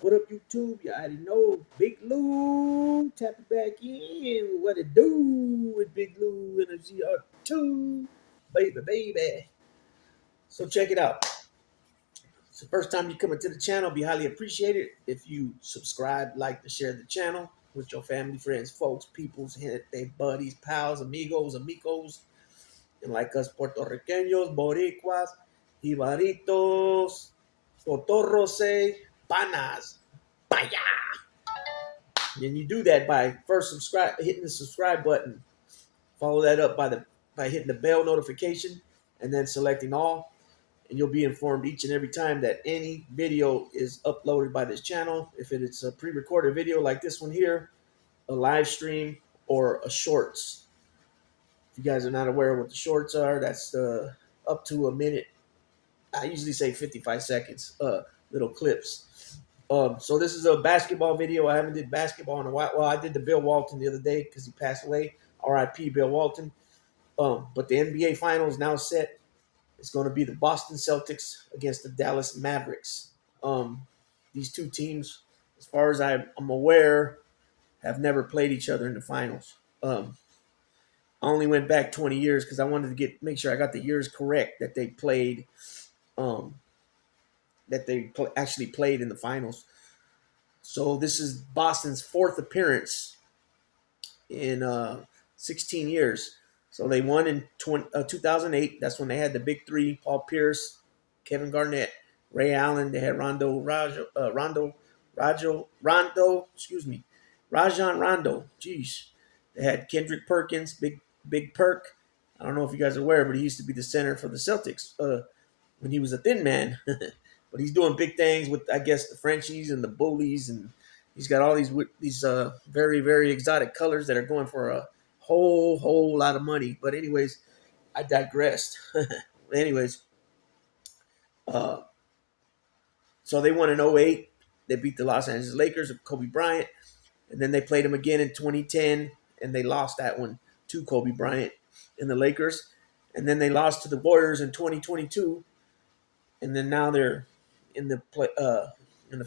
What up, YouTube? You already know. Big Lou. Tap it back in. What it do with Big Lou and a GR2. Baby, baby. So check it out. It's the first time you come into the channel. Be highly appreciated if you subscribe, like, to share the channel with your family, friends, folks, peoples, their buddies, pals, amigos, amicos, and like us Puertorriqueños, Boricuas, Jibaritos, Cotorros, Panas, Paya. And you do that by first hitting the subscribe button. Follow that up by hitting the bell notification and then selecting all. And you'll be informed each and every time that any video is uploaded by this channel. If it's a pre-recorded video like this one here, a live stream, or a shorts. If you guys are not aware of what the shorts are, that's up to a minute. I usually say 55 seconds, little clips. So this is a basketball video. I haven't did basketball in a while. Well, I did the Bill Walton the other day because he passed away. R.I.P. Bill Walton. But the NBA Finals now set. It's going to be the Boston Celtics against the Dallas Mavericks. These two teams, as far as I'm aware, have never played each other in the finals. I only went back 20 years because I wanted to make sure I got the years correct that they played, um, actually played in the finals. So this is Boston's fourth appearance in 16 years. So they won in 2008. That's when they had the big three: Paul Pierce, Kevin Garnett, Ray Allen. They had Rajon Rondo. Jeez. They had Kendrick Perkins, Big Perk. I don't know if you guys are aware, but he used to be the center for the Celtics when he was a thin man. But he's doing big things with, I guess, the Frenchies and the Bullies, and he's got all these very, very exotic colors that are going for a whole lot of money. But anyways, I digressed. anyways, uh, so they won in '08. They beat the Los Angeles Lakers of Kobe Bryant, and then they played them again in 2010, and they lost that one to Kobe Bryant and the Lakers. And then they lost to the Warriors in 2022, and then now they're in the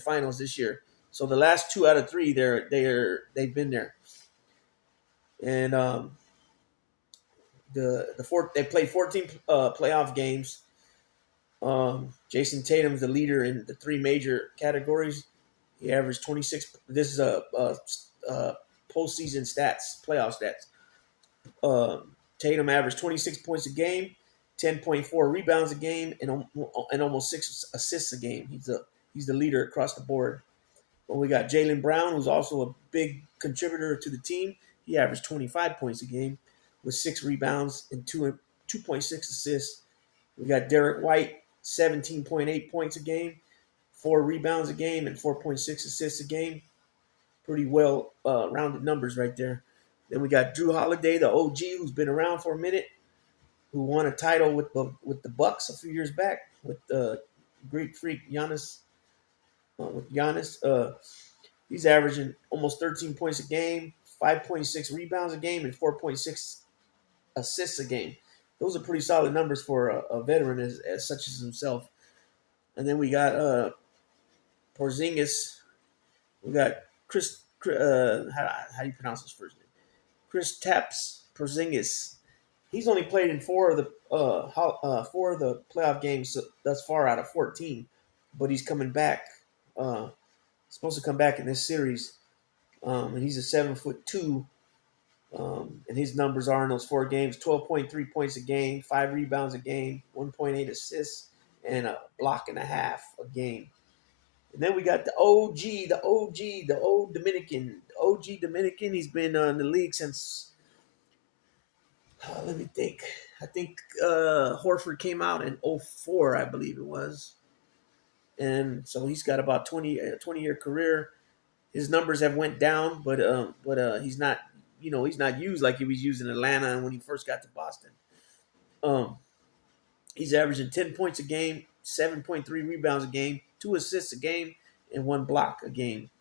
finals this year. So the last 2 out of 3, they've been there, and they played 14 playoff games. Jason Tatum's the leader in the 3 major categories. He averaged 26. This is a postseason stats, playoff stats. Tatum averaged 26 points a game, 10.4 rebounds a game, and almost 6 assists a game. He's the leader across the board. But we got Jaylen Brown, who's also a big contributor to the team. He averaged 25 points a game with 6 rebounds and 2.6 assists. We got Derek White, 17.8 points a game, 4 rebounds a game, and 4.6 assists a game. Pretty well rounded numbers right there. Then we got Drew Holiday, the OG, who's been around for a minute, who won a title with the Bucks a few years back with the Greek freak Giannis. He's averaging almost 13 points a game, 5.6 rebounds a game, and 4.6 assists a game. Those are pretty solid numbers for a veteran as such as himself. And then we got Porzingis. We got how do you pronounce his first name? Kristaps Porzingis. He's only played in 4 of the playoff games thus far out of 14, but he's coming back. Supposed to come back in this series, and he's a 7'2", and his numbers are in those 4 games: 12.3 points a game, 5 rebounds a game, 1.8 assists, and a block and a half a game. And then we got the old Dominican. He's been in the league since. Let me think. I think Horford came out in '04, I believe it was. And so he's got about 20-year career. His numbers have went down, but he's not, he's not used like he was used in Atlanta when he first got to Boston. He's averaging 10 points a game, 7.3 rebounds a game, 2 assists a game, and 1 block a game.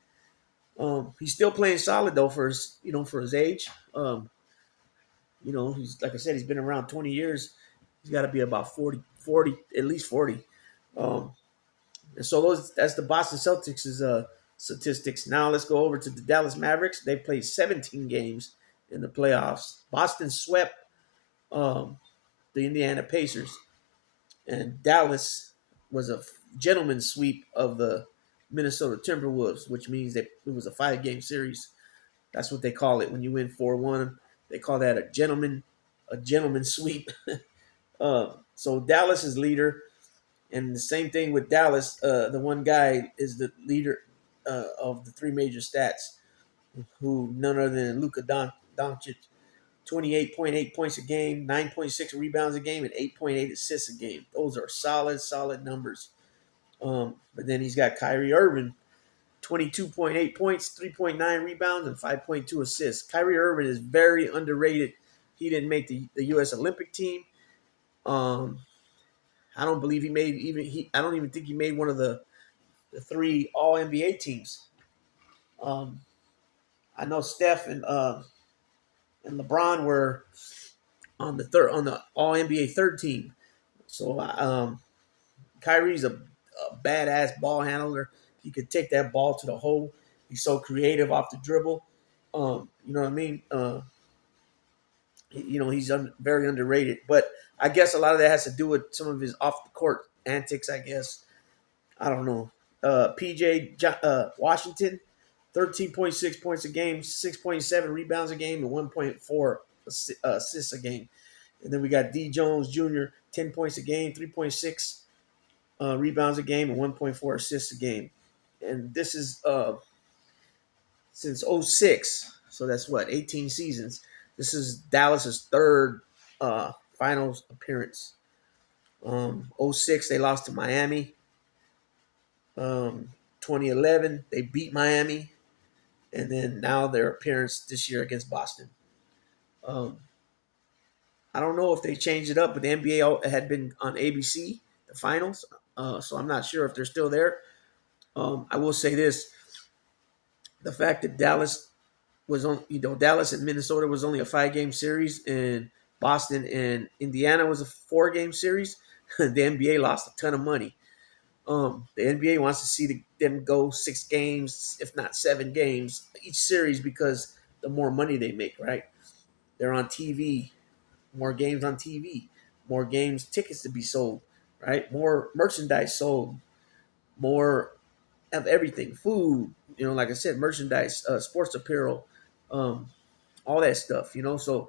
He's still playing solid though for his age. He's, like I said, he's been around 20 years. He's got to be about 40, at least 40. And so that's the Boston Celtics' statistics. Now let's go over to the Dallas Mavericks. They played 17 games in the playoffs. Boston swept um, the Indiana Pacers, and Dallas was a gentleman's sweep of the Minnesota Timberwolves, which means that it was a 5-game series. That's what they call it when you win 4-1. They call that a gentleman sweep. So Dallas is leader, and the same thing with Dallas. The one guy is the leader of the three major stats, who none other than Luka Doncic, 28.8 points a game, 9.6 rebounds a game, and 8.8 assists a game. Those are solid numbers. But then he's got Kyrie Irving, 22.8 points, 3.9 rebounds, and 5.2 assists. Kyrie Irving is very underrated. He didn't make the U.S. Olympic team. I don't believe he made I don't even think he made one of the 3 All NBA teams. Um, I know Steph and LeBron were on the All NBA third team. So Kyrie's a badass ball handler. He could take that ball to the hole. He's so creative off the dribble. You know what I mean? He's very underrated. But I guess a lot of that has to do with some of his off the court antics. I guess I don't know. PJ Washington, 13.6 points a game, 6.7 rebounds a game, and 1.4 assists a game. And then we got D Jones Jr., 10 points a game, 3.6 rebounds a game, and 1.4 assists a game. And this is since '06, so that's what, 18 seasons. This is Dallas's third finals appearance. '06 they lost to Miami. 2011 they beat Miami, and then now their appearance this year against Boston. Um, I don't know if they changed it up, but the NBA had been on ABC, the finals, so I'm not sure if they're still there. I will say this: the fact that Dallas and Minnesota was only a 5-game series, and Boston and Indiana was a 4-game series. The NBA lost a ton of money. The NBA wants to see them go 6 games, if not 7 games each series, because the more money they make, right? They're on TV, more games on TV, more games, tickets to be sold, right? More merchandise sold, more of everything, food, like I said, merchandise, sports apparel, um, all that stuff, So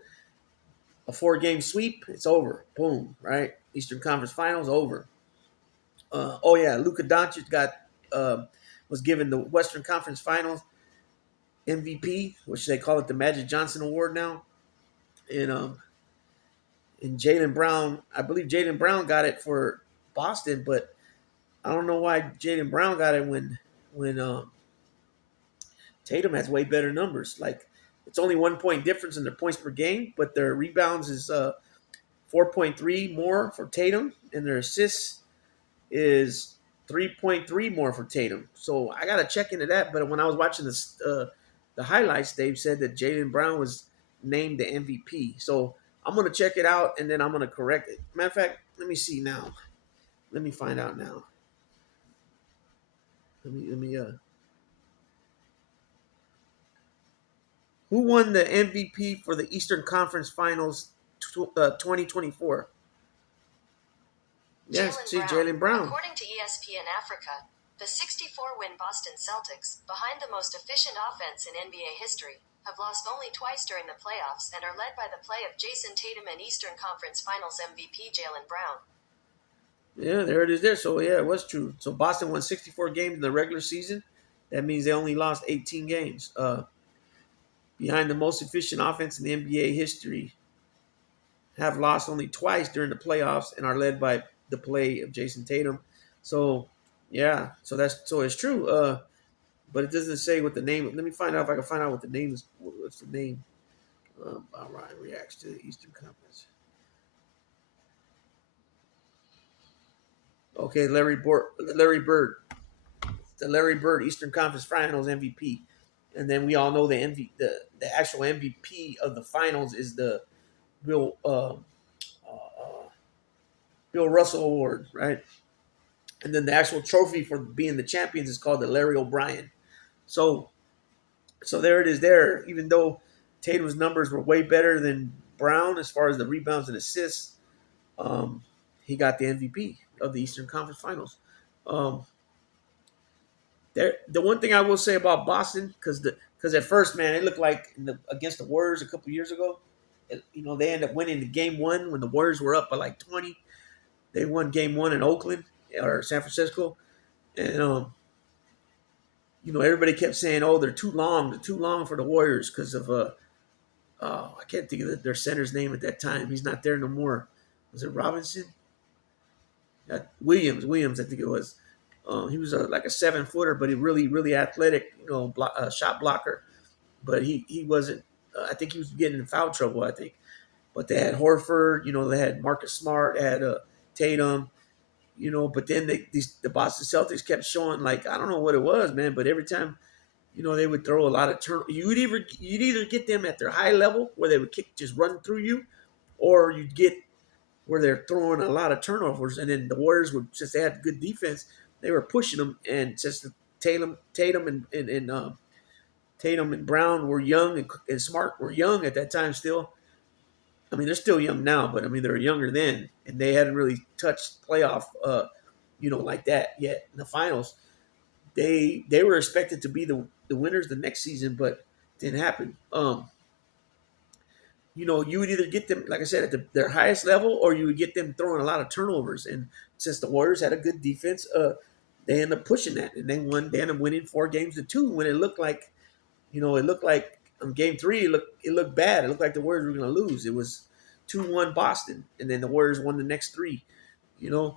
a 4-game sweep, it's over. Boom, right? Eastern Conference Finals over. Oh yeah, Luka Doncic was given the Western Conference Finals MVP, which they call it the Magic Johnson Award now. And Jaylen Brown, I believe Jaylen Brown got it for Boston, but I don't know why Jaylen Brown got it when Tatum has way better numbers. Like, it's only 1 point difference in their points per game, but their rebounds is 4.3 more for Tatum, and their assists is 3.3 more for Tatum. So I got to check into that. But when I was watching the highlights, Dave said that Jaylen Brown was named the MVP. So I'm going to check it out, and then I'm going to correct it. Matter of fact, let me see now. Let me find out now. Who won the MVP for the Eastern Conference Finals 2024? Yes, Jaylen Brown. According to ESPN Africa, the 64-win Boston Celtics, behind the most efficient offense in NBA history, have lost only twice during the playoffs and are led by the play of Jason Tatum and Eastern Conference Finals MVP Jaylen Brown. Yeah, there it is there. So, yeah, it was true. So, Boston won 64 games in the regular season. That means they only lost 18 games. Behind the most efficient offense in the NBA history, have lost only twice during the playoffs and are led by the play of Jason Tatum. So, yeah, so it's true. But it doesn't say what the name. Let me find out if I can find out what the name is. What's the name? All right, reacts to the Eastern Conference. Okay, Larry Bird, the Larry Bird Eastern Conference Finals MVP, and then we all know the actual MVP of the finals is the Bill Bill Russell Award, right? And then the actual trophy for being the champions is called the Larry O'Brien. So there it is. There, even though Tatum's numbers were way better than Brown as far as the rebounds and assists, um, he got the MVP of the Eastern Conference Finals. Um, the one thing I will say about Boston, because at first, man, it looked like against the Warriors a couple years ago, they ended up winning the game one when the Warriors were up by like 20. They won game one in Oakland or San Francisco, and everybody kept saying, "Oh, they're too long for the Warriors because of I can't think of their center's name at that time. He's not there no more. Was it Robinson? Williams, I think it was. He was like a 7-footer, but he really athletic, shot blocker. But he wasn't. I think he was getting in foul trouble. I think. But they had Horford. They had Marcus Smart. They had Tatum. But then the Boston Celtics kept showing, like, I don't know what it was, man. But every time, they would throw a lot of turn. You'd either get them at their high level where they would just run through you, or you'd get where they're throwing a lot of turnovers. And then the Warriors would, since they had good defense, they were pushing them. And since Tatum and Brown were young and Smart were young at that time still. I mean, they're still young now, but I mean, they were younger then, and they hadn't really touched playoff, like that yet in the finals. They were expected to be the winners the next season, but it didn't happen. You would either get them, like I said, at their highest level, or you would get them throwing a lot of turnovers. And since the Warriors had a good defense, they ended up pushing that, and they won. They ended up winning 4-2 when it looked like, game three, it looked bad. It looked like the Warriors were going to lose. It was 2-1 Boston, and then the Warriors won the next three. And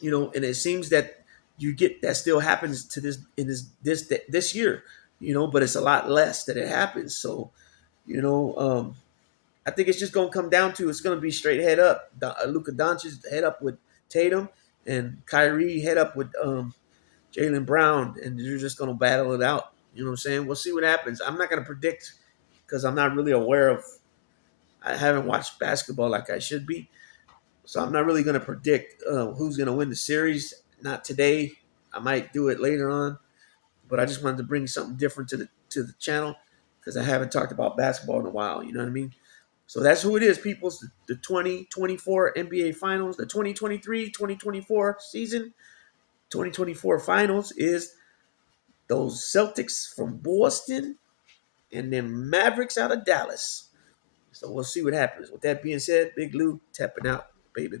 it seems that you get that still happens to this year, but it's a lot less that it happens. So, you know, um, I think it's just going to come down to it's going to be straight head up. Luka Doncic head up with Tatum, and Kyrie head up with Jaylen Brown, and you're just going to battle it out. You know what I'm saying? We'll see what happens. I'm not going to predict because I'm not really aware of. I haven't watched basketball like I should be, so I'm not really going to predict who's going to win the series. Not today. I might do it later on, but I just wanted to bring something different to the channel because I haven't talked about basketball in a while. You know what I mean? So that's who it is, people. The 2024 NBA Finals, the 2023-2024 season, 2024 Finals is those Celtics from Boston and then Mavericks out of Dallas. So we'll see what happens. With that being said, Big Lou tapping out, baby.